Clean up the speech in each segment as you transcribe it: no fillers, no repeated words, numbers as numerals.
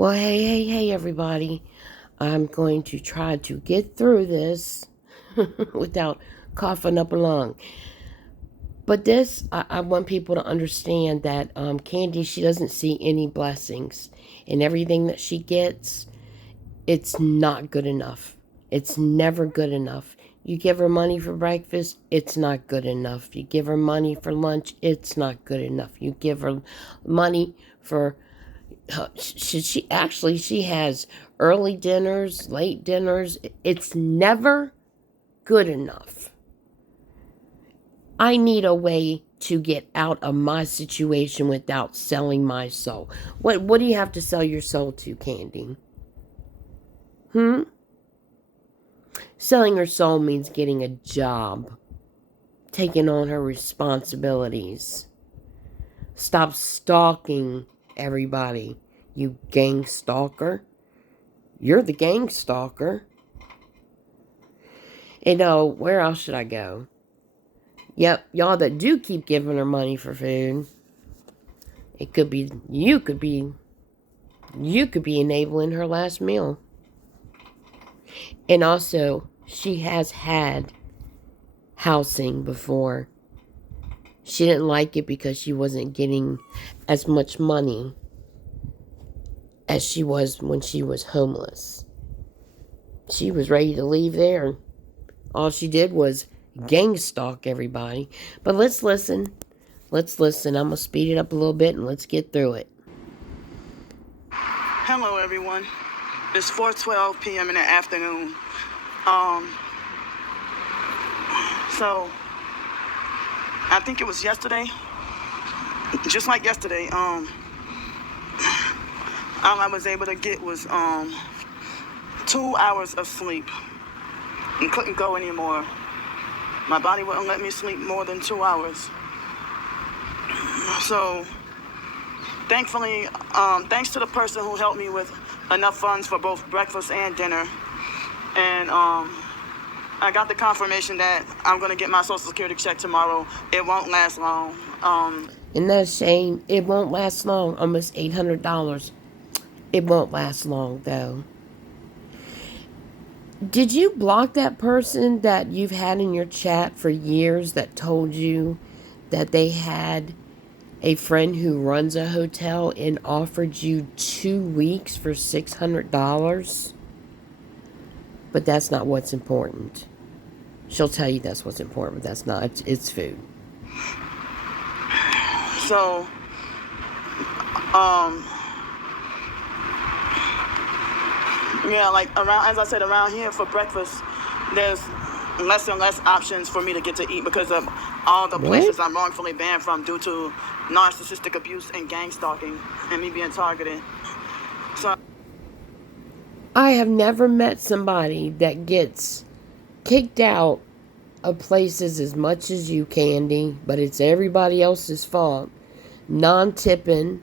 Well, hey, everybody. I'm going to try to get through this without coughing up a lung. But I want people to understand that Candy, she doesn't see any blessings. And everything that she gets, it's not good enough. It's never good enough. You give her money for breakfast, it's not good enough. You give her money for lunch, it's not good enough. You give her money for she has early dinners, late dinners. It's never good enough. I need a way to get out of my situation without selling my soul. What do you have to sell your soul to, Candy? Selling her soul means getting a job, taking on her responsibilities. Stop stalking everybody, you gang stalker. You're the gang stalker. Where else should I go? Yep, y'all that do keep giving her money for food, you could be enabling her last meal. And also, she has had housing before. She didn't like it because she wasn't getting as much money as she was when she was homeless. She was ready to leave there. All she did was gang stalk everybody. But let's listen. I'm going to speed it up a little bit and let's get through it. Hello, everyone. It's 4:12 p.m. in the afternoon. So I think it was yesterday. Just like yesterday, all I was able to get was 2 hours of sleep and couldn't go anymore. My body wouldn't let me sleep more than 2 hours. So thankfully, thanks to the person who helped me with enough funds for both breakfast and dinner, and I got the confirmation that I'm going to get my Social Security check tomorrow. It won't last long. Isn't that a shame? It won't last long. Almost $800. It won't last long, though. Did you block that person that you've had in your chat for years that told you that they had a friend who runs a hotel and offered you 2 weeks for $600? But that's not what's important. She'll tell you that's what's important, but that's not. It's food. So, yeah, like as I said, around here for breakfast, there's less and less options for me to get to eat because of all the places I'm wrongfully banned from due to narcissistic abuse and gang stalking and me being targeted. So I have never met somebody that gets kicked out of places as much as you, Candy, but it's everybody else's fault. Non-tipping,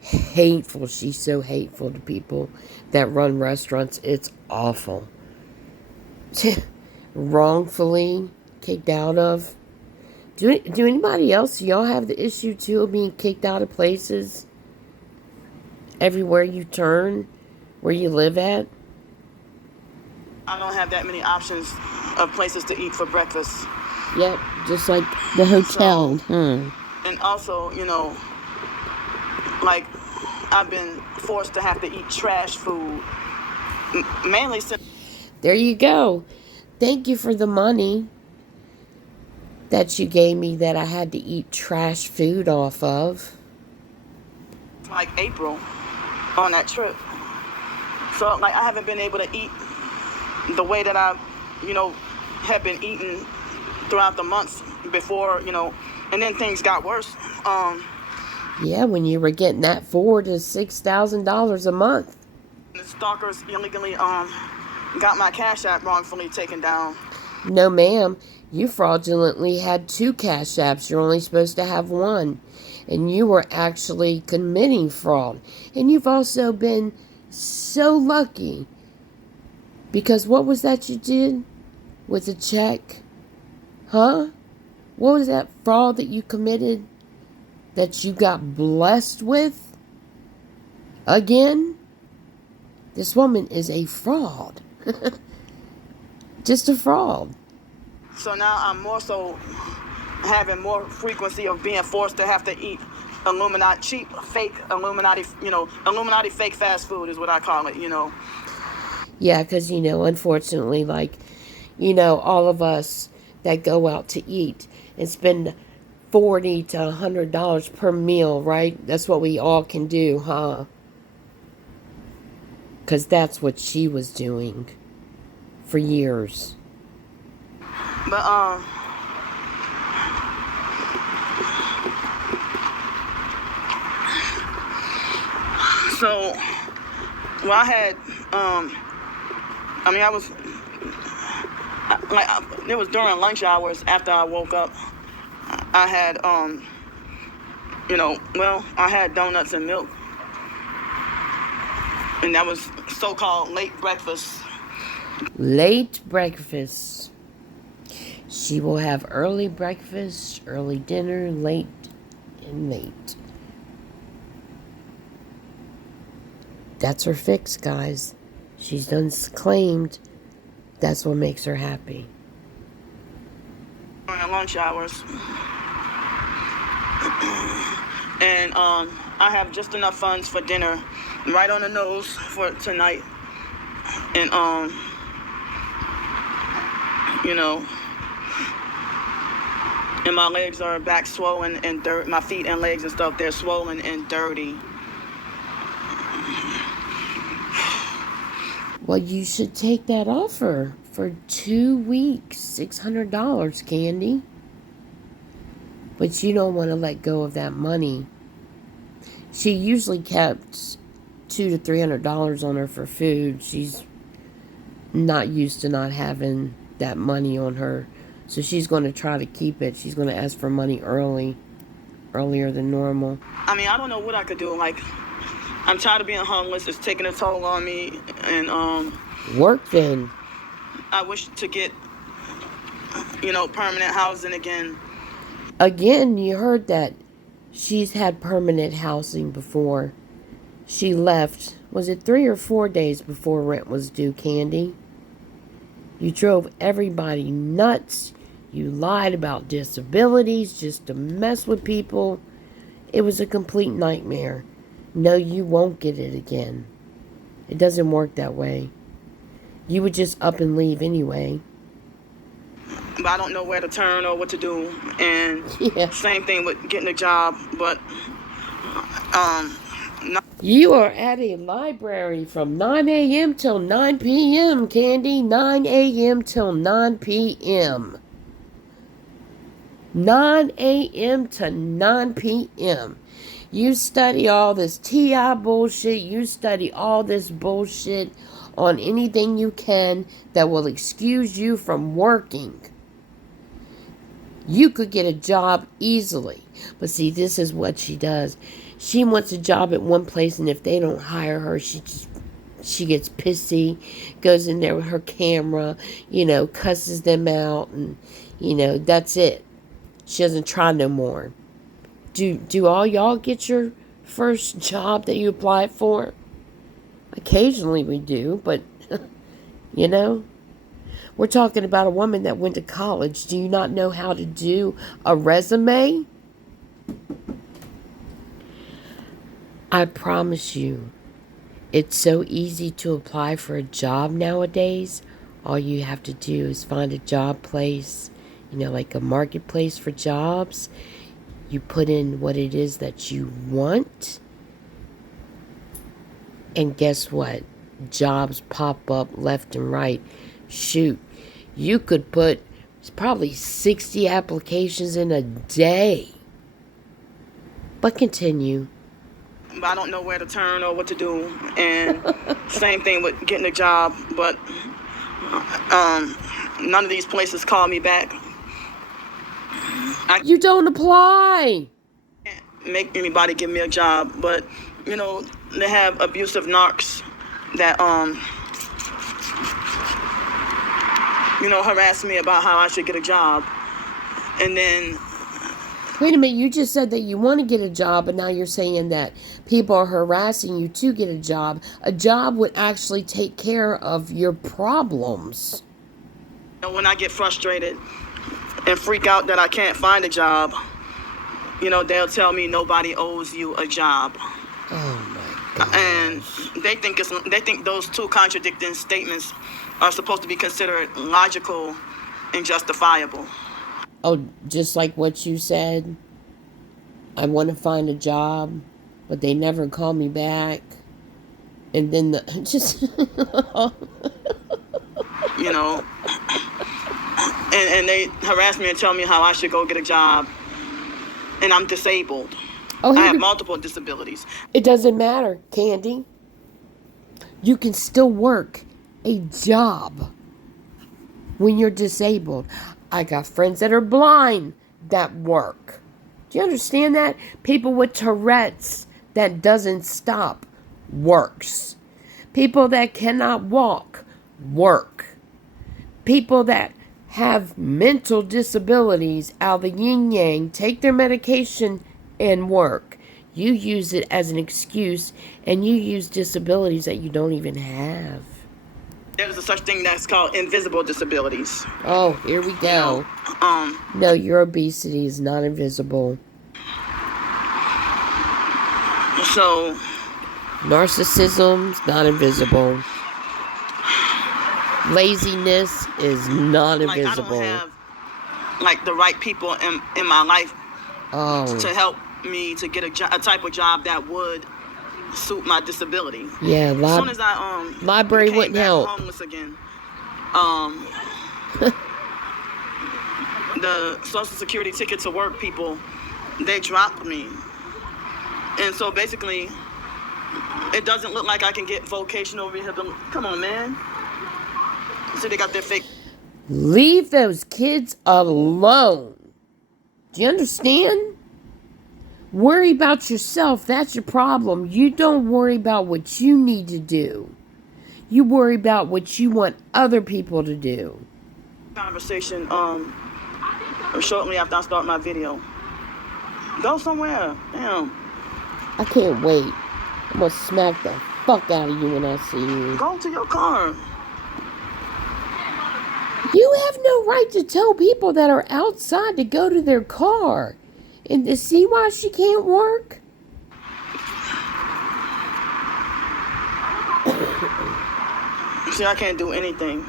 hateful. She's so hateful to people that run restaurants. It's awful. Wrongfully kicked out of. Do anybody else, y'all have the issue too of being kicked out of places everywhere you turn, where you live at? I don't have that many options of places to eat for breakfast. Yep, just like the hotel. And also, like I've been forced to have to eat trash food, mainly since. There you go. Thank you for the money that you gave me that I had to eat trash food off of. Like April on that trip. So like I haven't been able to eat the way that I, have been eating throughout the months before, and then things got worse. Yeah, when you were getting that $4,000 to $6,000 a month. The stalkers illegally got my Cash App wrongfully taken down. No, ma'am. You fraudulently had 2 Cash Apps. You're only supposed to have 1. And you were actually committing fraud. And you've also been so lucky. Because what was that you did with the check? Huh? What was that fraud that you committed that you got blessed with? Again? This woman is a fraud. Just a fraud. So now I'm more so having more frequency of being forced to have to eat Illuminati, cheap, fake Illuminati, Illuminati fake fast food is what I call it, Yeah, because, unfortunately, all of us that go out to eat and spend $40 to $100 per meal, right? That's what we all can do, huh? Because that's what she was doing for years. But, so, well, I had, it was during lunch hours after I woke up. I had, I had donuts and milk. And that was so-called late breakfast. Late breakfast. She will have early breakfast, early dinner, late and late. That's her fix, guys. She's done claimed that's what makes her happy. During lunch hours. And I have just enough funds for dinner, right on the nose for tonight. And and my legs are back swollen and dirt. My feet and legs and stuff, they're swollen and dirty. Well, you should take that offer for 2 weeks, $600, Candy. But you don't want to let go of that money. She usually kept $200 to $300 on her for food. She's not used to not having that money on her. So she's going to try to keep it. She's going to ask for money earlier than normal. I don't know what I could do. I'm tired of being homeless. It's taking a toll on me. And work then. I wish to get, permanent housing again. Again, you heard that. She's had permanent housing before. She left, was it 3 or 4 days before rent was due, Candy? You drove everybody nuts. You lied about disabilities just to mess with people. It was a complete nightmare. No, you won't get it again. It doesn't work that way. You would just up and leave anyway. But I don't know where to turn or what to do. And Same thing with getting a job. But you are at a library from 9 a.m. till 9 p.m., Candy. 9 a.m. till 9 p.m. 9 a.m. to 9 p.m. You study all this TI bullshit. You study all this bullshit on anything you can that will excuse you from working. You could get a job easily. But see, this is what she does. She wants a job at one place, and if they don't hire her, she gets pissy, goes in there with her camera, cusses them out, and, that's it. She doesn't try no more. Do all y'all get your first job that you applied for? Occasionally we do, but, we're talking about a woman that went to college. Do you not know how to do a resume? I promise you, it's so easy to apply for a job nowadays. All you have to do is find a job place, like a marketplace for jobs. You put in what it is that you want. And guess what? Jobs pop up left and right. Shoot, you could put probably 60 applications in a day. But continue. I don't know where to turn or what to do. And same thing with getting a job. But none of these places call me back. You don't apply. Can't make anybody give me a job. But, they have abusive narcs that, harass me about how I should get a job. And then Wait a minute, you just said that you want to get a job, and now you're saying that people are harassing you to get a job. A job would actually take care of your problems. When I get frustrated and freak out that I can't find a job, they'll tell me nobody owes you a job. Oh my God. And they think those two contradicting statements are supposed to be considered logical and justifiable. Oh, just like what you said. I want to find a job, but they never call me back. And then and they harass me and tell me how I should go get a job. And I'm disabled. Oh, I have multiple disabilities. It doesn't matter, Candy. You can still work a job when you're disabled. I got friends that are blind that work. Do you understand that? People with Tourette's that doesn't stop works. People that cannot walk work. People that have mental disabilities out of the yin yang take their medication and work. You use it as an excuse, and you use disabilities that you don't even have. There's a such thing that's called invisible disabilities. Oh, here we go. No, your obesity is not invisible. So, narcissism's not invisible. Laziness is not invisible. I don't have the right people in my life to help me to get a type of job that would suit my disability. Yeah, as soon as I library wouldn't help. Homeless again, the Social Security ticket to work people, they dropped me, and so basically, it doesn't look like I can get vocational rehabilitation. Come on, man. So they got their fake. Leave those kids alone. Do you understand? Worry about yourself. That's your problem. You don't worry about what you need to do. You worry about what you want other people to do. Conversation shortly after I start my video. Go somewhere. Damn. I can't wait. I'm gonna smack the fuck out of you when I see you. Go to your car. You have no right to tell people that are outside to go to their car. And to see why she can't work? See, I can't do anything.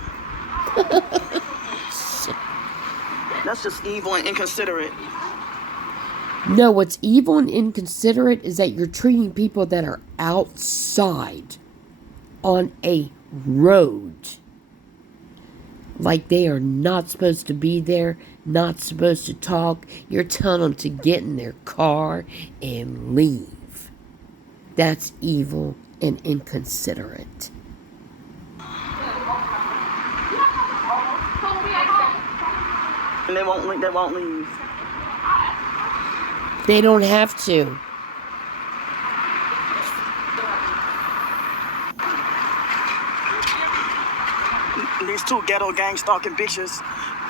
That's just evil and inconsiderate. No, what's evil and inconsiderate is that you're treating people that are outside on a road like they are not supposed to be there, not supposed to talk. You're telling them to get in their car and leave. That's evil and inconsiderate. And they won't leave. They don't have to. These two ghetto gang stalking bitches,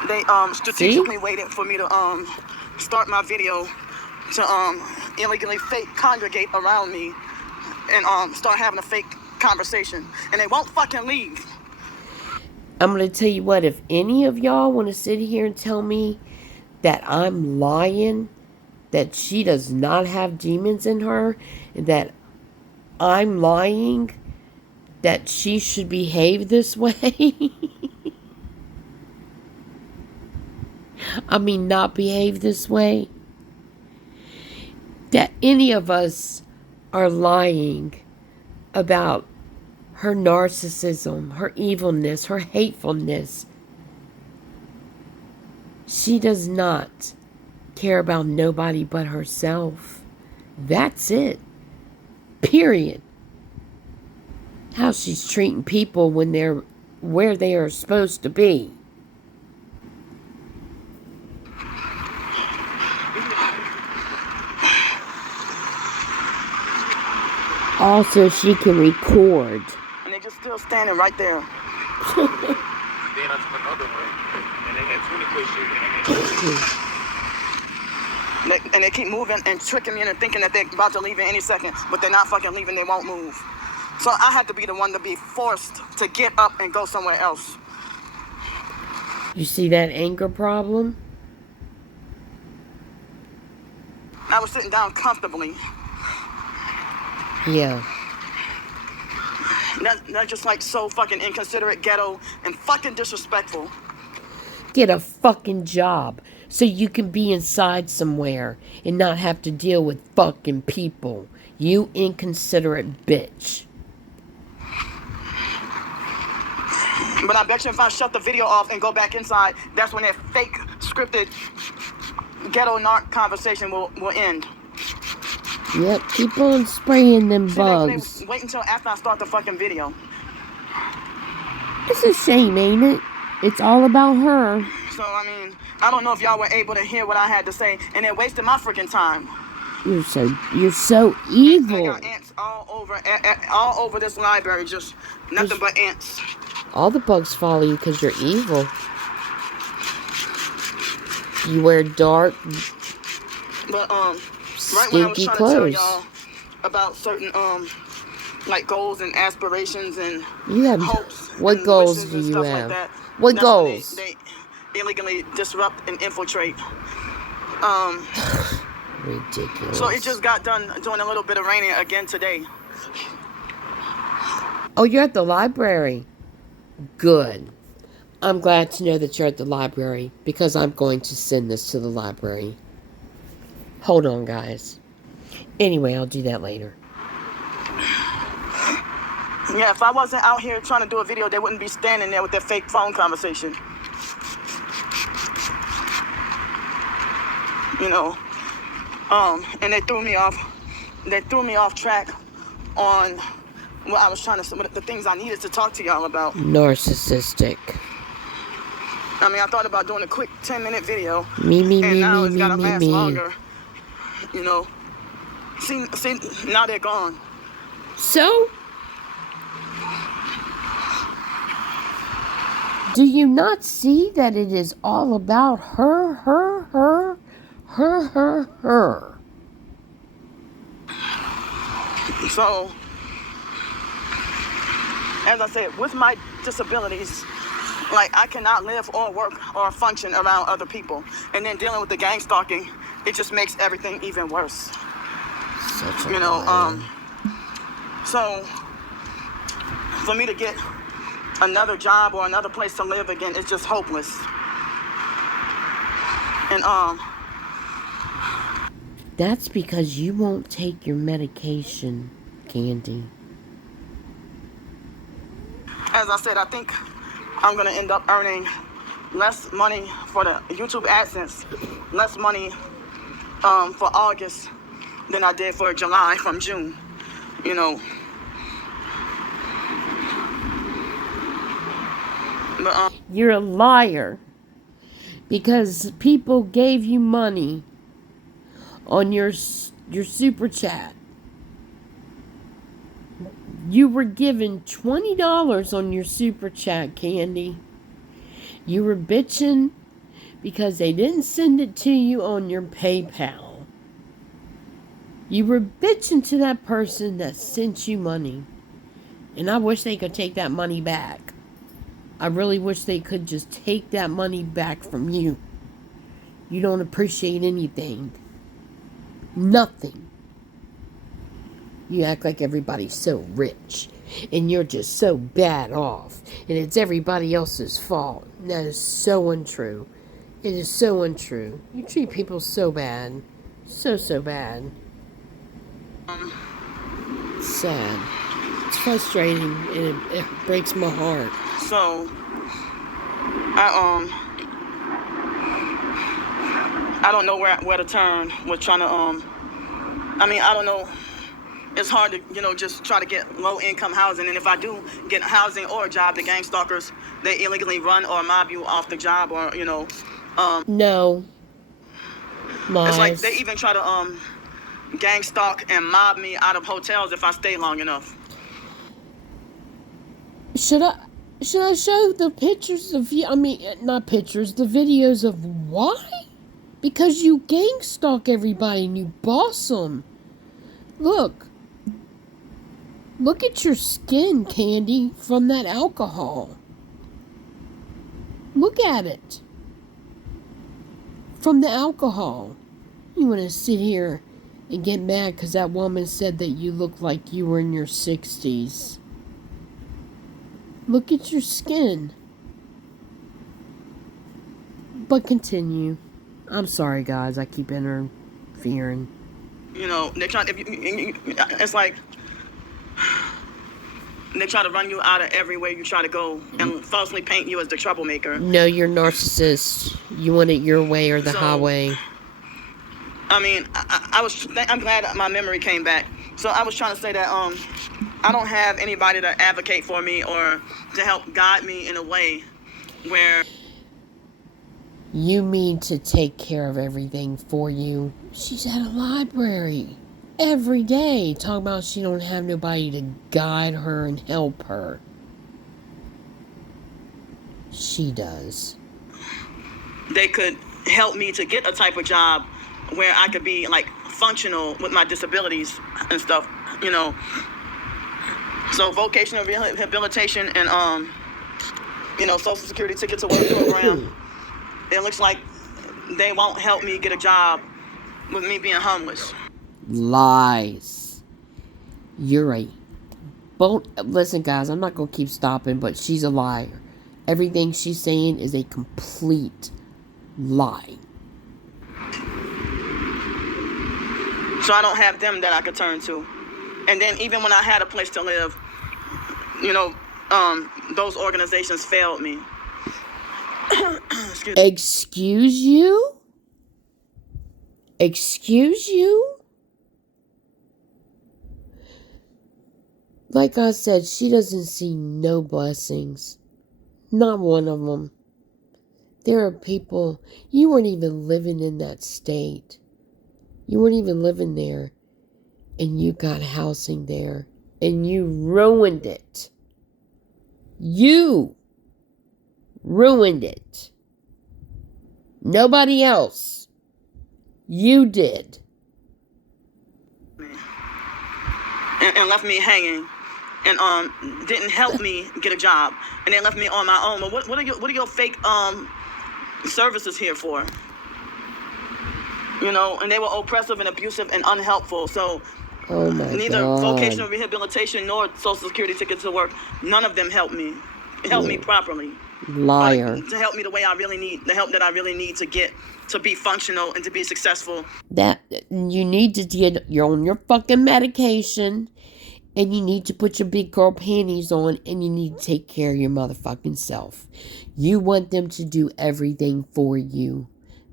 they strategically waited for me to start my video to illegally fake congregate around me and start having a fake conversation, and they won't fucking leave. I'm gonna tell you what, if any of y'all want to sit here and tell me that I'm lying, that she does not have demons in her, and that I'm lying, that she should behave this way. I mean, not behave this way. That any of us are lying about her narcissism, her evilness, her hatefulness. She does not care about nobody but herself. That's it. Period. How she's treating people when they're where they are supposed to be. Also, she can record. And they're just still standing right there. Then I took another one, and they had 20 questions, and they had And they keep moving and tricking me into thinking that they're about to leave in any second, but they're not fucking leaving. They won't move. So I had to be the one to be forced to get up and go somewhere else. You see that anger problem? I was sitting down comfortably. Yeah. That's just like so fucking inconsiderate, ghetto, and fucking disrespectful. Get a fucking job so you can be inside somewhere and not have to deal with fucking people. You inconsiderate bitch. But I bet you if I shut the video off and go back inside, that's when that fake, scripted, ghetto narc conversation will end. Yep, keep on spraying them bugs. Wait until after I start the fucking video. It's a shame, ain't it? It's all about her. So, I mean, I don't know if y'all were able to hear what I had to say, and they're wasting my freaking time. You're so evil. I got ants all over this library, just nothing but ants. All the bugs follow you because you're evil. You wear dark, but right stinky when I was trying clothes. to tell y'all about certain like goals and aspirations and hopes. What goals do you have? Like what goals? They illegally disrupt and infiltrate. Ridiculous. So it just got done doing a little bit of raining again today. Oh, you're at the library. Good. I'm glad to know that you're at the library because I'm going to send this to the library. Hold on, guys. Anyway, I'll do that later. Yeah, if I wasn't out here trying to do a video, they wouldn't be standing there with their fake phone conversation. You know, and they threw me off track on what I was trying to, the things I needed to talk to y'all about. Narcissistic. I mean, I thought about doing a quick 10-minute video. Me, and now it's gotta last longer. You know, see, now they're gone. So, do you not see that it is all about her? So, as I said, with my disabilities, like, I cannot live or work or function around other people. And then dealing with the gang stalking, it just makes everything even worse. You know, so for me to get another job or another place to live again, it's just hopeless. And that's because you won't take your medication, Candy. As I said, I think I'm going to end up earning less money for the YouTube AdSense, less money for August than I did for July from June, you know. But, you're a liar because people gave you money on your super chat. You were given $20 on your super chat, Candy. You were bitching because they didn't send it to you on your PayPal. You were bitching to that person that sent you money. And I wish they could take that money back. I really wish they could just take that money back from you. You don't appreciate anything. Nothing. You act like everybody's so rich. And you're just so bad off. And it's everybody else's fault. That is so untrue. It is so untrue. You treat people so bad. So bad. It's sad. It's frustrating. And it breaks my heart. So, I don't know where to turn with trying to, I mean, I don't know. It's hard to, you know, just try to get low-income housing. And if I do get housing or a job, the gang stalkers, they illegally run or mob you off the job or, you know. No. Lies. It's like they even try to gang stalk and mob me out of hotels if I stay long enough. Should I show the pictures of you? I mean, not pictures, the videos of why? Because you gang stalk everybody and you boss them. Look at your skin, Candy, from that alcohol. Look at it. From the alcohol. You want to sit here and get mad because that woman said that you look like you were in your 60s. Look at your skin. But continue. I'm sorry, guys. I keep interfering. You know, they try. It's like they try to run you out of everywhere you try to go and falsely paint you as the troublemaker. No, you're narcissist. You want it your way or the highway. I mean, I'm glad that my memory came back. So I was trying to say that I don't have anybody to advocate for me or to help guide me in a way where. You mean to take care of everything for you? She's at a library every day talking about she don't have nobody to guide her and help her. She does. They could help me to get a type of job where I could be like functional with my disabilities and stuff, you know. So vocational rehabilitation and you know, Social Security Ticket to Work program. It looks like they won't help me get a job with me being homeless. Lies. You're right. Listen, guys, I'm not going to keep stopping, but she's a liar. Everything she's saying is a complete lie. So I don't have them that I could turn to. And then even when I had a place to live, you know, those organizations failed me. Excuse you? Excuse you? Like I said, she doesn't see no blessings. Not one of them. There are people, you weren't even living in that state. You weren't even living there. And you got housing there. And you ruined it. You ruined it. Nobody else. You did. And left me hanging. And didn't help me get a job. And they left me on my own. But what are your fake services here for? You know, and they were oppressive and abusive and unhelpful. So oh my neither God. vocational rehabilitation nor Social Security Ticket to Work, none of them helped me. Helped me properly. Liar. To help me the way I really need, the help that I really need to get to be functional and to be successful. That you need to get, you're on your fucking medication, and you need to put your big girl panties on, and you need to take care of your motherfucking self. You want them to do everything for you.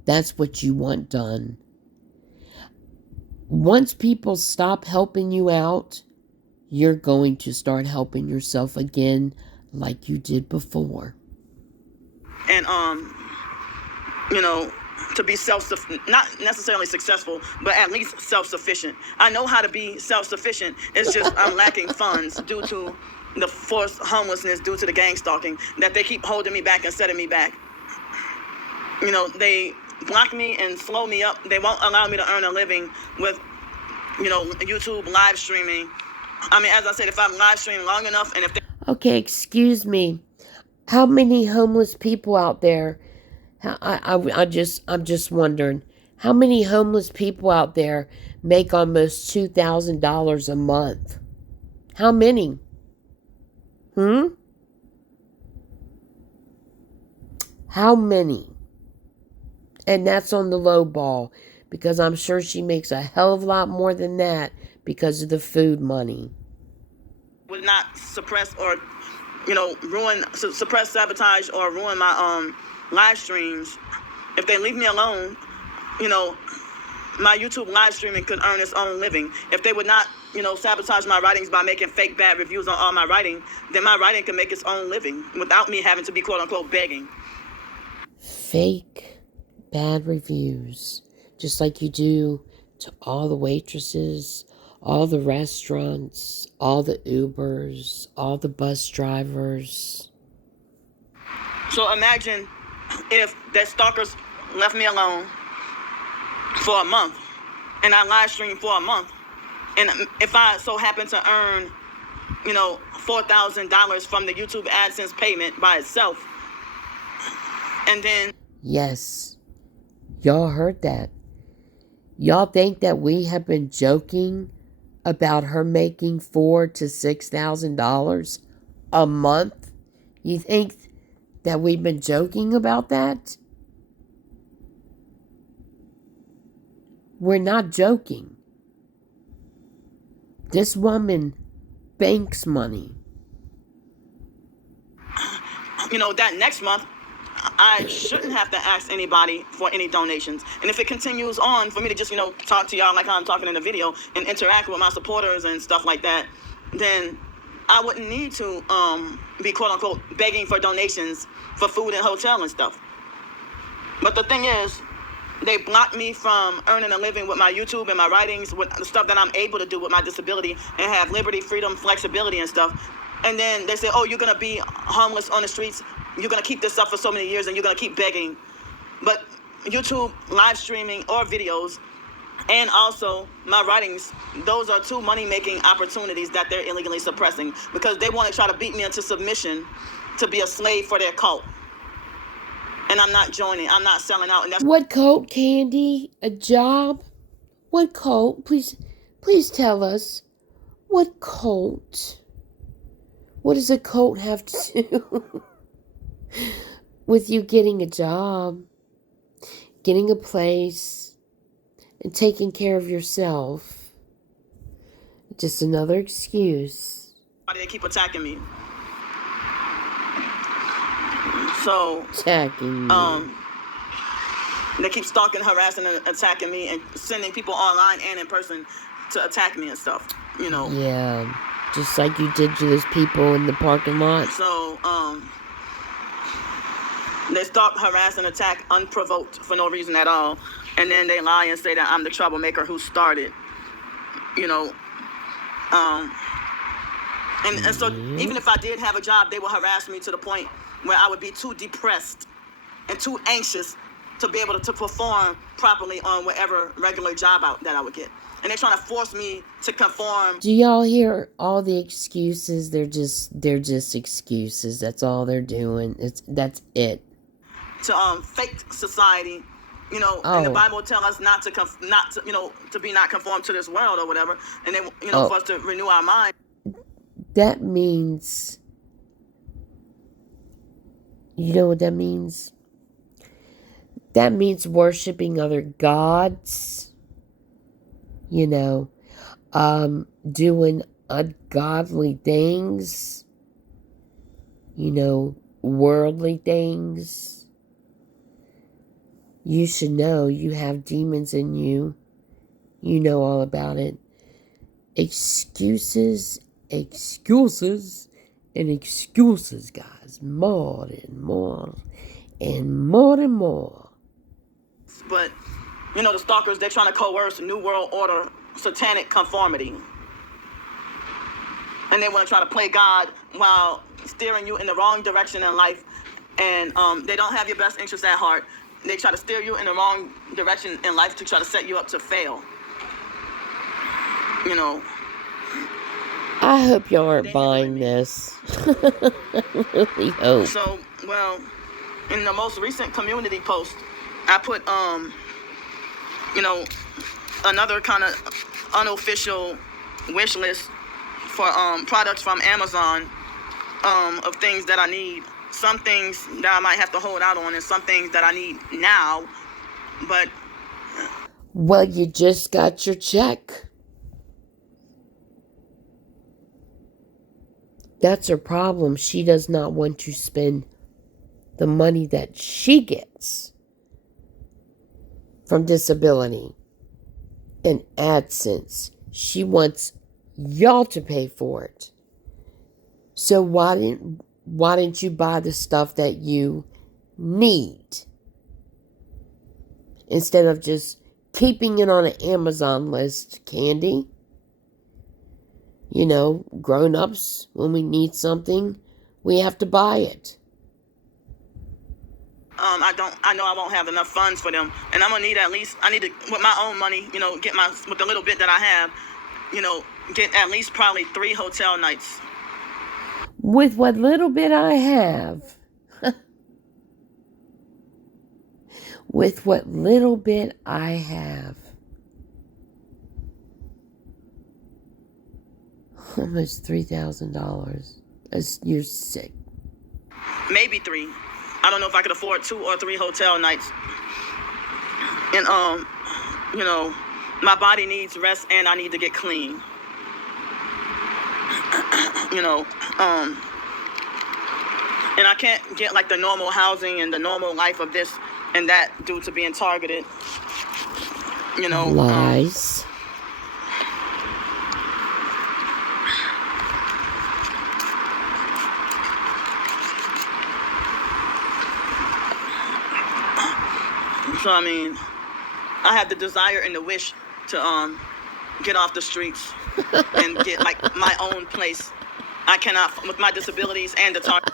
That's what you want done. Once people stop helping you out, you're going to start helping yourself again like you did before. And you know, to be not necessarily successful, but at least self-sufficient. I know how to be self-sufficient. It's just I'm lacking funds due to the forced homelessness, due to the gang stalking, that they keep holding me back and setting me back. You know, they block me and slow me up. They won't allow me to earn a living with, you know, YouTube live streaming. I mean, as I said, if I'm live streaming long enough and if they... Okay, excuse me. How many homeless people out there? I'm just wondering. How many homeless people out there make almost $2,000 a month? How many? How many? And that's on the low ball, because I'm sure she makes a hell of a lot more than that because of the food money. Would not suppress or, you know, suppress, sabotage, or ruin my live streams. If they leave me alone, you know, my YouTube live streaming could earn its own living. If they would not, you know, sabotage my writings by making fake bad reviews on all my writing, then my writing can make its own living without me having to be quote unquote begging. Fake bad reviews, just like you do to all the waitresses, all the restaurants, all the Ubers, all the bus drivers. So imagine if their stalkers left me alone for a month, and I live stream for a month, and if I so happen to earn, $4,000 from the YouTube AdSense payment by itself, and then Yes, y'all heard that. Y'all think that we have been joking about her making $4,000 to $6,000 a month? You think that we've been joking about that? We're not joking. This woman banks money. That next month, I shouldn't have to ask anybody for any donations. And if it continues on for me to just, talk to y'all like how I'm talking in the video and interact with my supporters and stuff like that, then I wouldn't need to be quote unquote begging for donations for food and hotel and stuff. But the thing is, they blocked me from earning a living with my YouTube and my writings, with the stuff that I'm able to do with my disability and have liberty, freedom, flexibility and stuff. And then they say, oh, you're going to be homeless on the streets. You're going to keep this up for so many years and you're going to keep begging. But YouTube live streaming or videos and also my writings, those are two money-making opportunities that they're illegally suppressing because they want to try to beat me into submission to be a slave for their cult. And I'm not joining. I'm not selling out. And that's what cult, Candy? A job? What cult? Please tell us. What cult? What does a cult have to do with you getting a job, getting a place, and taking care of yourself? Just another excuse. why they keep attacking me. So Attacking me. They keep stalking, harassing, and attacking me, and sending people online and in person to attack me and stuff. Yeah, just like you did to those people in the parking lot. So they stalk, harass, and attack unprovoked for no reason at all, and then they lie and say that I'm the troublemaker who started. And so even if I did have a job, they would harass me to the point where I would be too depressed and too anxious to be able to perform properly on whatever regular job that I would get. And they're trying to force me to conform. Do y'all hear all the excuses? They're just excuses. That's all they're doing. That's it. To fake society, and the Bible tells us not to conform to this world or whatever, and then for us to renew our mind. That means, you know what that means? That means worshiping other gods, doing ungodly things, worldly things. You should know you have demons in you. You know all about it. Excuses, and excuses, guys. More and more and more and more. But, the stalkers, they're trying to coerce New World Order satanic conformity. And they want to try to play God while steering you in the wrong direction in life. And they don't have your best interests at heart. They try to steer you in the wrong direction in life to try to set you up to fail. I hope y'all aren't buying this. I really hope. So, in the most recent community post, I put, another kind of unofficial wish list for products from Amazon of things that I need. Some things that I might have to hold out on and some things that I need now. But well, you just got your check. That's her problem. She does not want to spend the money that she gets from disability and AdSense. She wants y'all to pay for it. So why didn't you buy the stuff that you need instead of just keeping it on an Amazon list, Candy? Grown-ups, when we need something, we have to buy it. I know I won't have enough funds for them, and I'm gonna need I need to, with my own money, with the little bit that I have, get at least probably 3 hotel nights. With what little bit I have, with what little bit I have, almost $3,000. You're sick. Maybe 3. I don't know if I could afford 2 or 3 hotel nights. And my body needs rest, and I need to get clean. And I can't get like the normal housing and the normal life of this and that due to being targeted. Lies. So I have the desire and the wish to get off the streets and get like my own place. I cannot, with my disabilities and the target.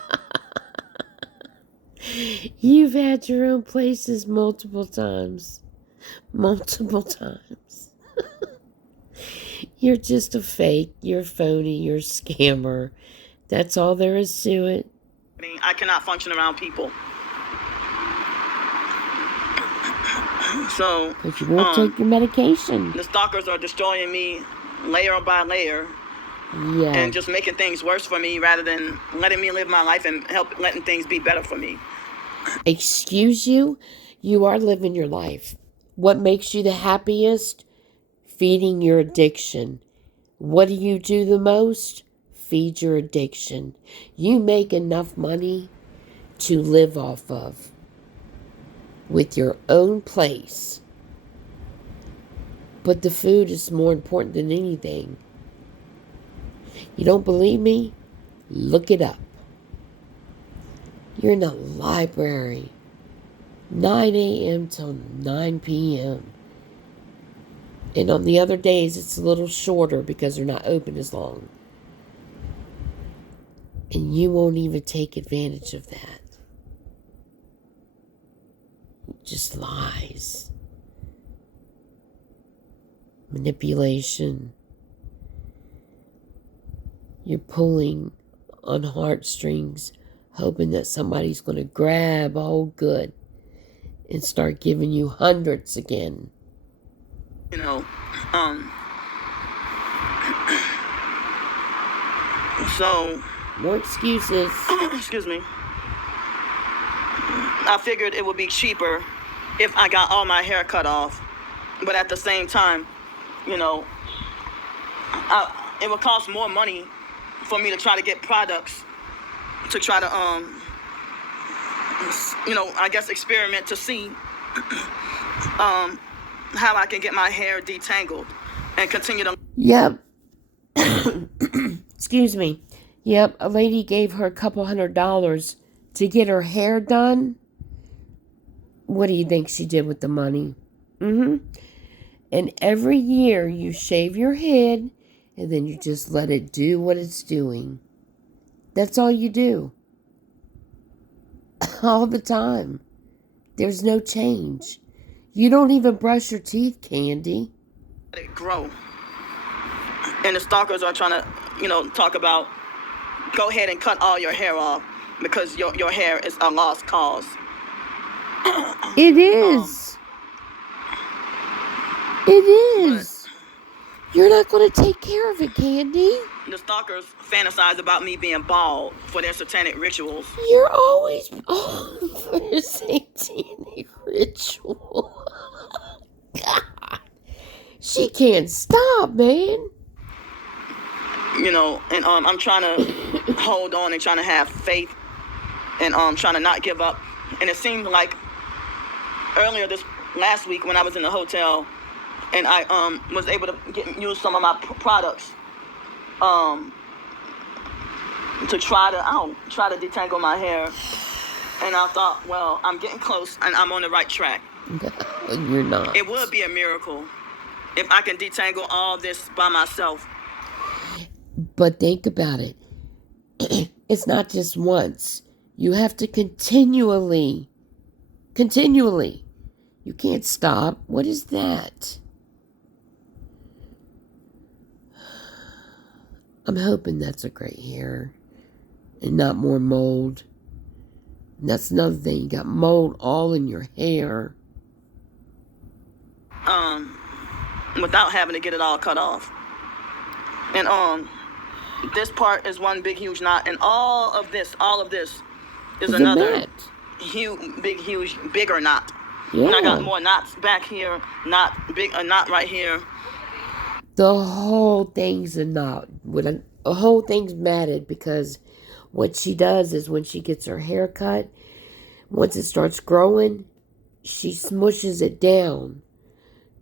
You've had your own places multiple times. Multiple times. You're just a fake. You're phony. You're a scammer. That's all there is to it. I cannot function around people. So, but you won't take your medication. The stalkers are destroying me layer by layer. Yeah. And just making things worse for me rather than letting me live my life and letting things be better for me. Excuse you? You are living your life. What makes you the happiest? Feeding your addiction. What do you do the most? Feed your addiction. You make enough money to live off of with your own place. But the food is more important than anything. You don't believe me? Look it up. You're in a library. 9 a.m. till 9 p.m. And on the other days, it's a little shorter because they're not open as long. And you won't even take advantage of that. Just lies. Manipulation. You're pulling on heartstrings, hoping that somebody's going to grab all good and start giving you hundreds again. So... No excuses. Excuse me. I figured it would be cheaper if I got all my hair cut off. But at the same time, it would cost more money for me to try to get products to try to, I guess experiment to see how I can get my hair detangled and continue to... Yep. Excuse me. Yep, a lady gave her a couple $100 to get her hair done. What do you think she did with the money? And every year you shave your head and then you just let it do what it's doing. That's all you do. All the time. There's no change. You don't even brush your teeth, Candy. Let it grow. And the stalkers are trying to, talk about, go ahead and cut all your hair off because your hair is a lost cause. It is. It is. You're not going to take care of it, Candy. The stalkers fantasize about me being bald for their satanic rituals. You're always for your satanic ritual. God. She can't stop, man. And I'm trying to hold on and trying to have faith and trying to not give up. And it seemed like earlier this last week when I was in the hotel and I was able to use some of my products to try to detangle my hair. And I thought, well, I'm getting close and I'm on the right track. No, you're not. It would be a miracle if I can detangle all this by myself. But think about it. It's not just once. You have to continually continually. You can't stop. What is that? I'm hoping that's a great hair and not more mold. And that's another thing. You got mold all in your hair. Without having to get it all cut off. And this part is one big huge knot, and all of this is another huge bigger knot. Yeah. And I got more knots back here, a knot right here. The whole thing's a knot. The whole thing's matted because what she does is when she gets her hair cut, once it starts growing, she smushes it down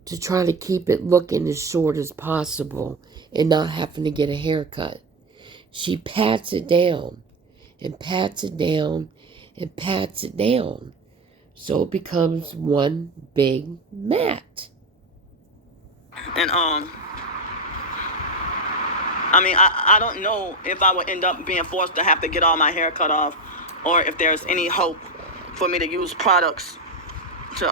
to try to keep it looking as short as possible and not having to get a haircut. She pats it down and pats it down and pats it down so it becomes one big mat. And I mean, I don't know if I would end up being forced to have to get all my hair cut off, or if there's any hope for me to use products to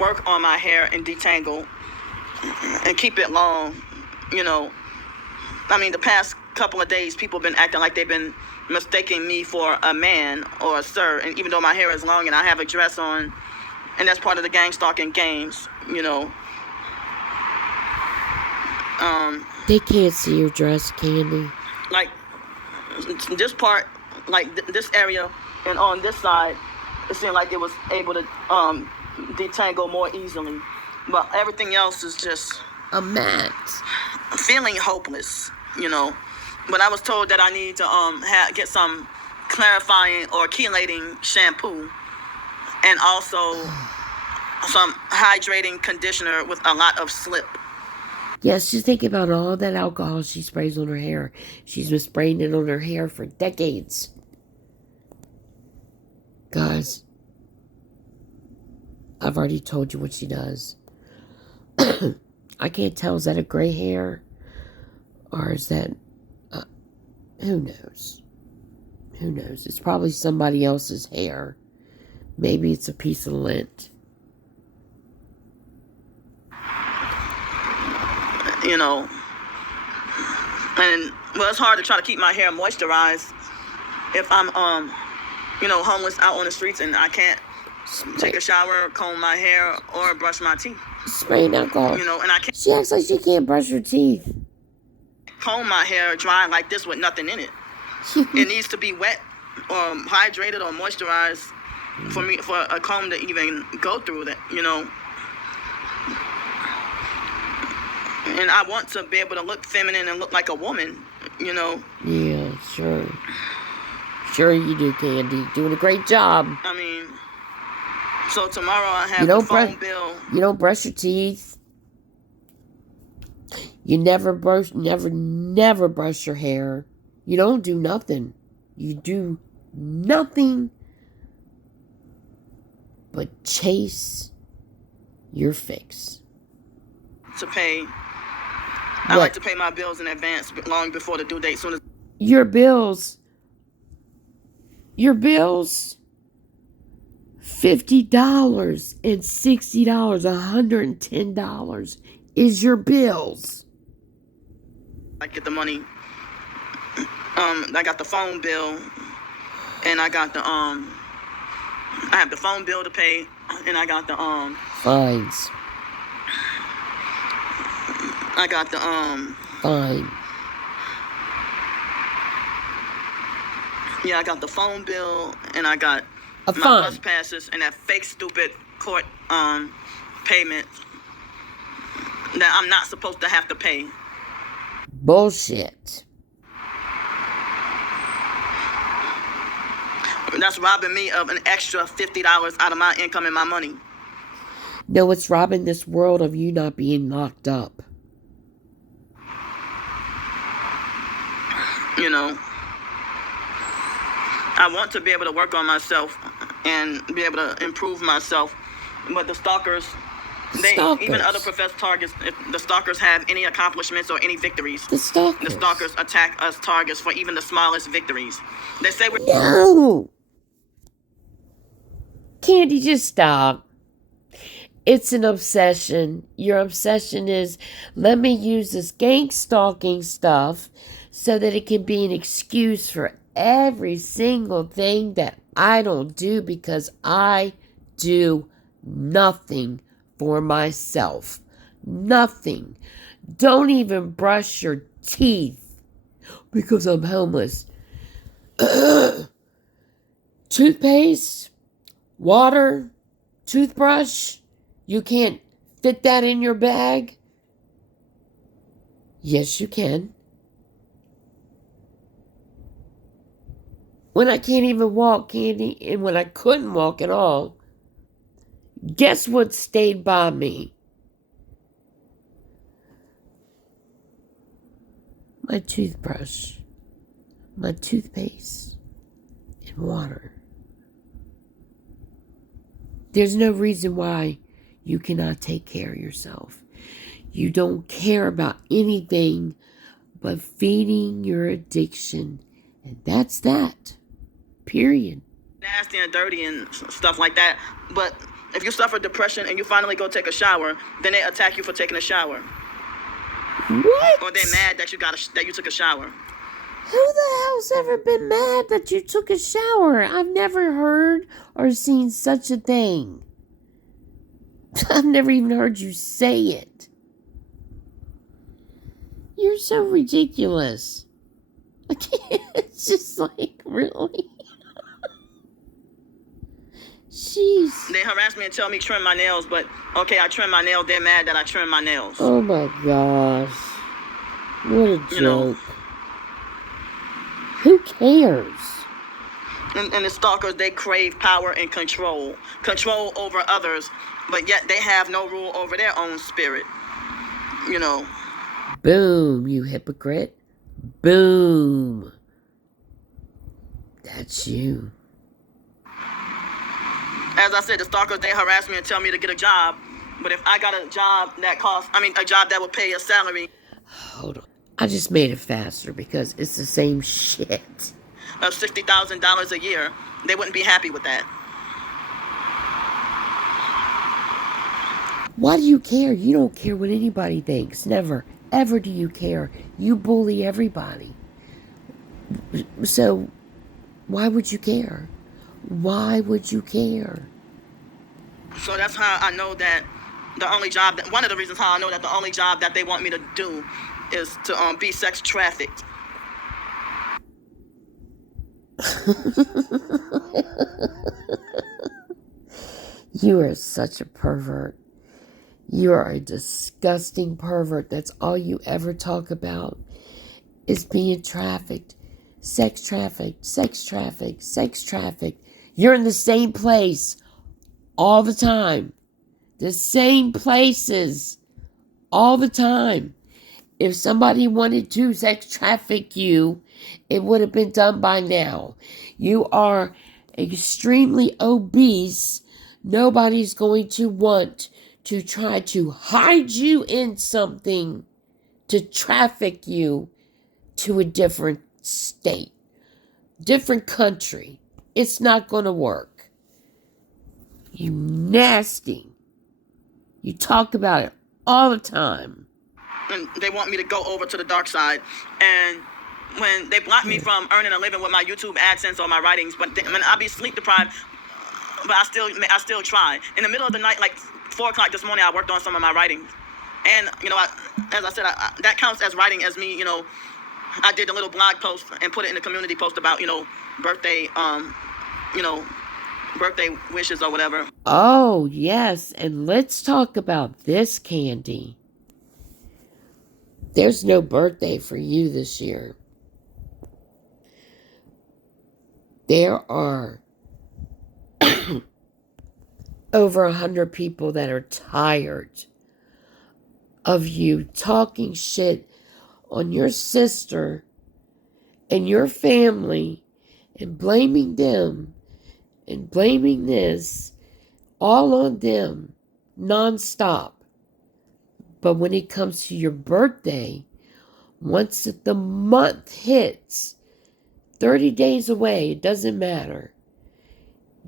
work on my hair and detangle and keep it long. I mean, the past couple of days, people have been acting like they've been mistaking me for a man or a sir, and even though my hair is long and I have a dress on, and that's part of the gang stalking games. They can't see your dress, Candy. Like this part, like this area, and on this side, it seemed like it was able to detangle more easily, but everything else is just a mat. Feeling hopeless, But I was told that I need to get some clarifying or chelating shampoo, and also some hydrating conditioner with a lot of slip. Yes, just think about all that alcohol she sprays on her hair. She's been spraying it on her hair for decades. Guys, I've already told you what she does. I can't tell, is that a gray hair? Or is that... who knows? Who knows? It's probably somebody else's hair. Maybe it's a piece of lint. And well, it's hard to try to keep my hair moisturized if I'm homeless out on the streets and I can't take a shower, comb my hair, or brush my teeth. Spraying alcohol. And I can't. She acts like she can't brush her teeth. Comb my hair dry like this with nothing in it. It needs to be wet or hydrated or moisturized for a comb to even go through that, And I want to be able to look feminine and look like a woman, Yeah, sure. Sure you do, Candy. Doing a great job. I mean, so tomorrow I have the phone bill. You don't brush your teeth. You never brush your hair. You don't do nothing. You do nothing but chase your fix. To pay. I like to pay my bills in advance, long before the due date. Soon as your bills, $50 and $60, $110 is your bills. I get the money. I got the phone bill, and I got the I have the phone bill to pay, and I got the fines. I got the fine. Yeah, I got the phone bill, and I got my bus passes, and that fake stupid court payment that I'm not supposed to have to pay. Bullshit. That's robbing me of an extra $50 out of my income and my money. No, it's robbing this world of you not being locked up. I want to be able to work on myself and be able to improve myself, but the stalkers, even other professed targets, if the stalkers have any accomplishments or any victories, the stalkers attack us targets for even the smallest victories. They say we're... No! Candy, just stop. It's an obsession. Your obsession is, let me use this gang stalking stuff so that it can be an excuse for every single thing that I don't do, because I do nothing for myself. Nothing. Don't even brush your teeth because I'm homeless. Toothpaste, water, toothbrush. You can't fit that in your bag? Yes, you can. When I can't even walk, Candy, and when I couldn't walk at all, guess what stayed by me? My toothbrush, my toothpaste, and water. There's no reason why you cannot take care of yourself. You don't care about anything but feeding your addiction. And that's that. Period. Nasty and dirty and stuff like that. But if you suffer depression and you finally go take a shower, then they attack you for taking a shower. What? Or they're mad that you took a shower. Who the hell's ever been mad that you took a shower? I've never heard or seen such a thing. I've never even heard you say it. You're so ridiculous. I can't. It's just like, really? Jeez. They harass me and tell me trim my nails, but okay, I trim my nails. They're mad that I trim my nails. Oh my gosh. What a joke. Who cares? And the stalkers, they crave power and control. Control over others, but yet they have no rule over their own spirit. Boom, you hypocrite. Boom. That's you. As I said, the stalkers, they harass me and tell me to get a job. But if I got a job a job that would pay a salary. Hold on. I just made it faster because it's the same shit. Of $60,000 a year, they wouldn't be happy with that. Why do you care? You don't care what anybody thinks. Never, ever do you care. You bully everybody. So, why would you care? Why would you care? So that's how I know that one of the reasons how I know that the only job that they want me to do is to be sex trafficked. You are such a pervert. You are a disgusting pervert. That's all you ever talk about is being trafficked. Sex trafficked, sex trafficked, sex trafficked. You're in the same place all the time. The same places all the time. If somebody wanted to sex traffic you, it would have been done by now. You are extremely obese. Nobody's going to want to try to hide you in something to traffic you to a different state, different country. It's not going to work. You nasty. You talk about it all the time. And they want me to go over to the dark side. And when they block me from earning a living with my YouTube AdSense or my writings, I'll be sleep deprived, but I still try. In the middle of the night, like 4 o'clock this morning, I worked on some of my writings. And, as I said, that counts as writing as me, I did a little blog post and put it in the community post about, birthday, birthday wishes or whatever. Oh, yes. And let's talk about this, Candy. There's no birthday for you this year. There are over 100 people that are tired of you talking shit on your sister and your family and blaming them and blaming this all on them nonstop. But when it comes to your birthday, once the month hits, 30 days away, it doesn't matter.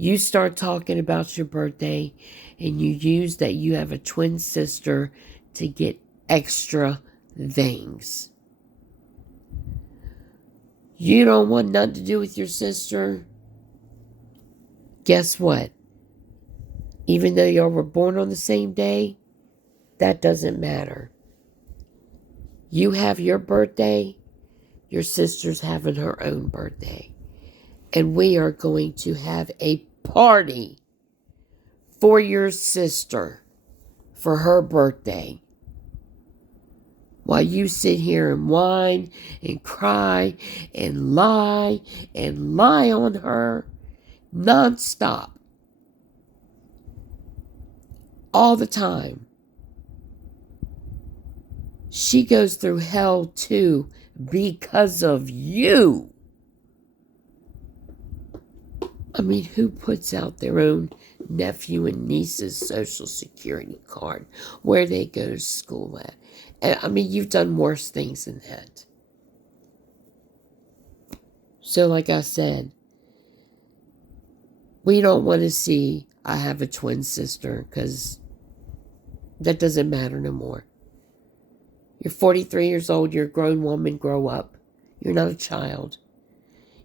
You start talking about your birthday and you use that you have a twin sister to get extra things. You don't want nothing to do with your sister. Guess what? Even though y'all were born on the same day, that doesn't matter. You have your birthday, your sister's having her own birthday. And we are going to have a party for your sister for her birthday. While you sit here and whine and cry and lie on her nonstop. All the time. She goes through hell too because of you. I mean, who puts out their own nephew and niece's social security card where they go to school at? I mean, you've done worse things than that. So like I said, we don't want to see I have a twin sister because that doesn't matter no more. You're 43 years old. You're a grown woman. Grow up. You're not a child.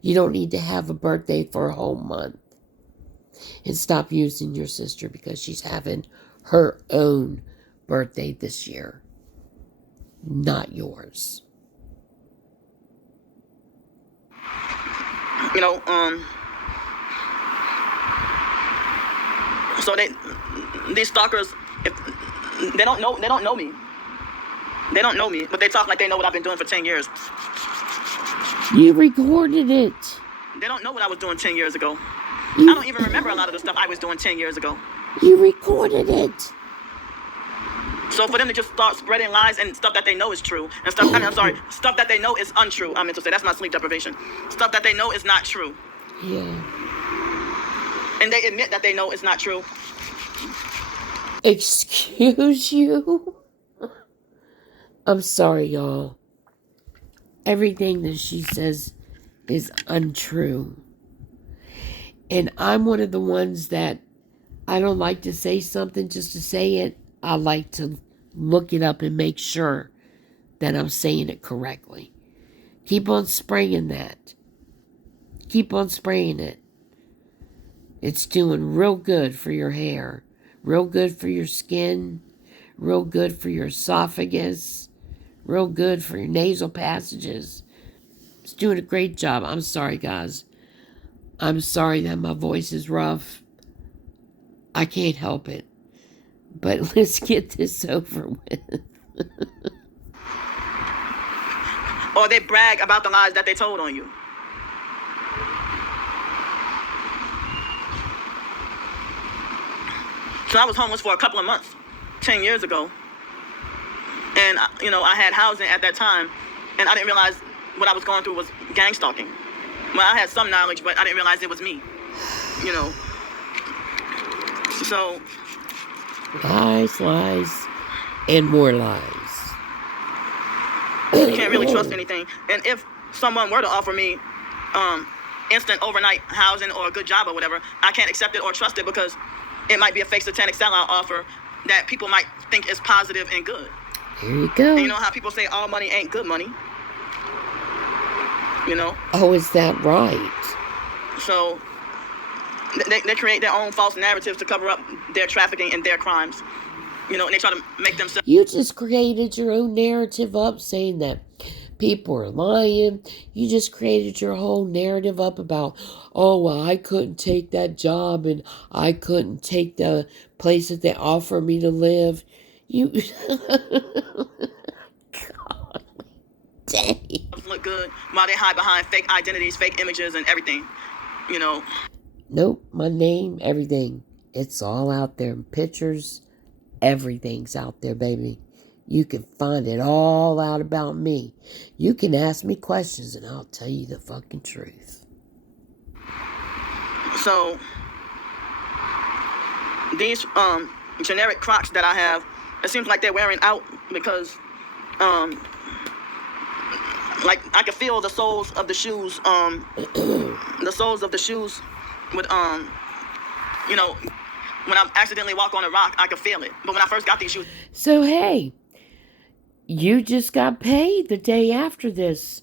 You don't need to have a birthday for a whole month. And stop using your sister because she's having her own birthday this year. Not yours. You know, so these stalkers, if they don't know me. They don't know me, but they talk like they know what I've been doing for 10 years. You recorded it. They don't know what I was doing 10 years ago. I don't even remember a lot of the stuff I was doing 10 years ago. You recorded it. So for them to just start spreading lies and stuff that they know is true, and stuff, stuff that they know is untrue, I meant to say, that's my sleep deprivation. Stuff that they know is not true. Yeah. And they admit that they know it's not true. Excuse you? I'm sorry, y'all. Everything that she says is untrue. And I'm one of the ones that I don't like to say something just to say it. I like to look it up and make sure that I'm saying it correctly. Keep on spraying that. Keep on spraying it. It's doing real good for your hair. Real good for your skin. Real good for your esophagus. Real good for your nasal passages. It's doing a great job. I'm sorry, guys. I'm sorry that my voice is rough. I can't help it. But let's get this over with. Or they brag about the lies that they told on you. So I was homeless for a couple of months, 10 years ago. And, you know, I had housing at that time, and I didn't realize what I was going through was gang stalking. Well, I had some knowledge, but I didn't realize it was me, you know. So... Lies, and more lies. You can't really trust anything. And if someone were to offer me instant overnight housing or a good job or whatever, I can't accept it or trust it because it might be a fake satanic sellout offer that people might think is positive and good. Here you go. And you know how people say all money ain't good money? You know? Oh, is that right? So they create their own false narratives to cover up their trafficking and their crimes. You know, and they try to make themselves... You just created your own narrative up saying that people are lying. You just created your whole narrative up about, oh, well, I couldn't take that job and I couldn't take the place that they offer me to live. You... God dang. Look good while they hide behind fake identities, fake images, and everything. You know. Nope, my name, everything. It's all out there. Pictures, everything's out there, baby. You can find it all out about me. You can ask me questions and I'll tell you the fucking truth. So, these generic Crocs that I have, it seems like they're wearing out because like I can feel the soles of the shoes, the soles of the shoes would you know, when I accidentally walk on a rock, I can feel it. But when I first got these shoes, So, hey, you just got paid the day after this.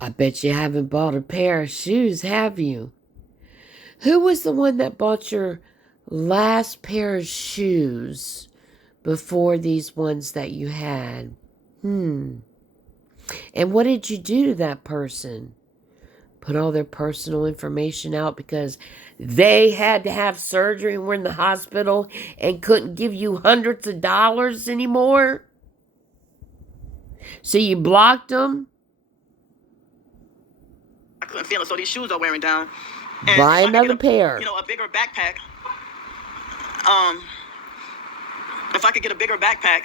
I bet you haven't bought a pair of shoes, have you? Who was the one that bought your last pair of shoes before these ones that you had? And what did you do to that person? Put all their personal information out because they had to have surgery and were in the hospital and couldn't give you hundreds of dollars anymore? So you blocked them? I couldn't feel it, so these shoes are wearing down. And Buy if I could another get pair. You know, a bigger backpack. If I could get a bigger backpack,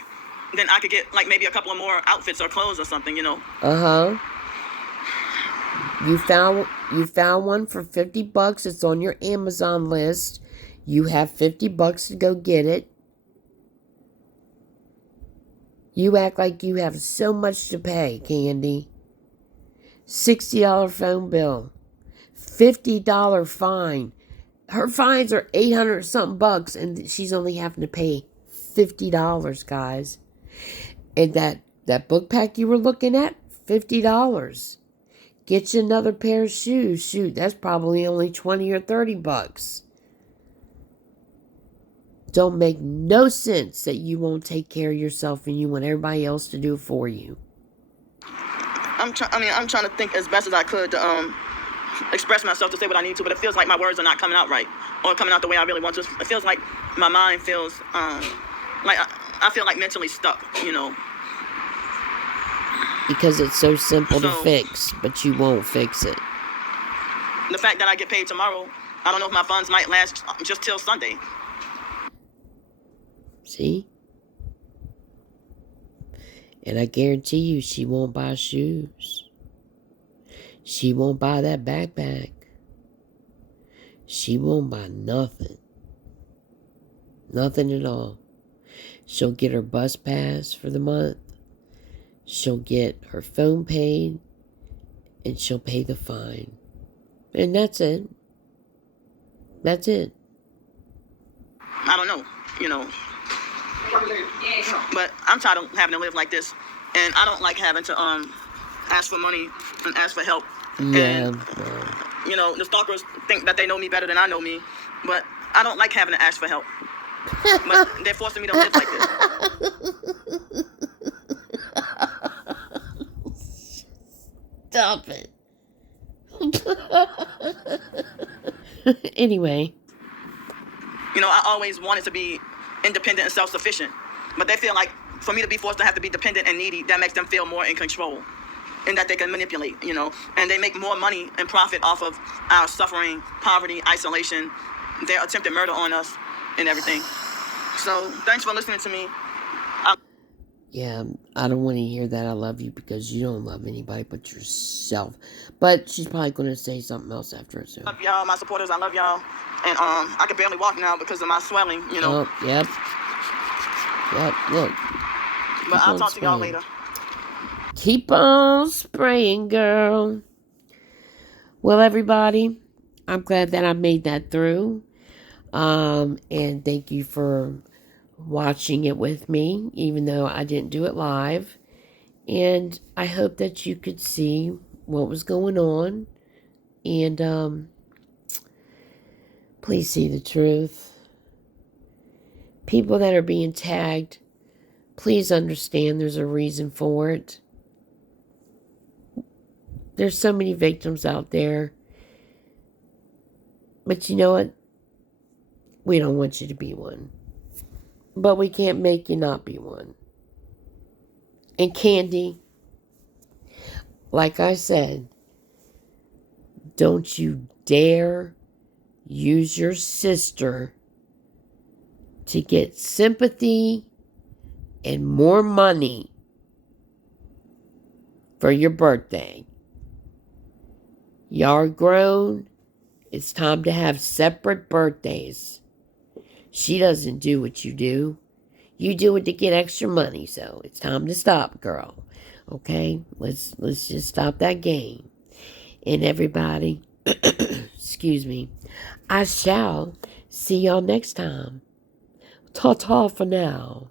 then I could get like maybe a couple of more outfits or clothes or something, you know. You found one for $50. It's on your Amazon list. You have $50 to go get it. You act like you have so much to pay, Candy. $60 phone bill. $50 fine. Her fines are 800 something bucks, and she's only having to pay $50, guys. And that book pack you were looking at, $50. Get you another pair of shoes. Shoot, that's probably only 20 or 30 bucks. Don't make no sense that you won't take care of yourself and you want everybody else to do it for you. I'm trying to think as best as I could to express myself, to say what I need to, but it feels like my words are not coming out right or coming out the way I really want to. It feels like my mind feels like I feel like mentally stuck, you know. Because it's so simple to fix, but you won't fix it. The fact that I get paid tomorrow, I don't know if my funds might last just till Sunday. See? And I guarantee you she won't buy shoes. She won't buy that backpack. She won't buy nothing. Nothing at all. She'll get her bus pass for the month. She'll get her phone paid. And she'll pay the fine. And that's it. That's it. I don't know, you know. But I'm tired of having to live like this. And I don't like having to ask for money and ask for help. Yeah. And, you know, the stalkers think that they know me better than I know me. But I don't like having to ask for help. But they're forcing me to live like this. Stop it. Anyway. You know, I always wanted to be independent and self-sufficient. But they feel like for me to be forced to have to be dependent and needy, that makes them feel more in control. And that they can manipulate, you know. And they make more money and profit off of our suffering, poverty, isolation, their attempted murder on us and everything. So, thanks for listening to me. Yeah, I don't want to hear that I love you because you don't love anybody but yourself. But she's probably going to say something else after it soon. I love y'all, my supporters. I love y'all. And I can barely walk now because of my swelling, you know. Oh, yep. Yep, look. But I'll talk to y'all later. Keep on spraying, girl. Well, everybody, I'm glad that I made that through. And thank you for watching it with me, even though I didn't do it live. And I hope that you could see what was going on. And please see the truth. People that are being tagged, please understand there's a reason for it. There's so many victims out there. But you know what? We don't want you to be one. But we can't make you not be one. And Candy, like I said, don't you dare use your sister to get sympathy and more money for your birthday. Y'all are grown. It's time to have separate birthdays. She doesn't do what you do. You do it to get extra money, so it's time to stop, girl. Okay? Let's just stop that game. And everybody, excuse me, I shall See y'all next time. Ta-ta for now.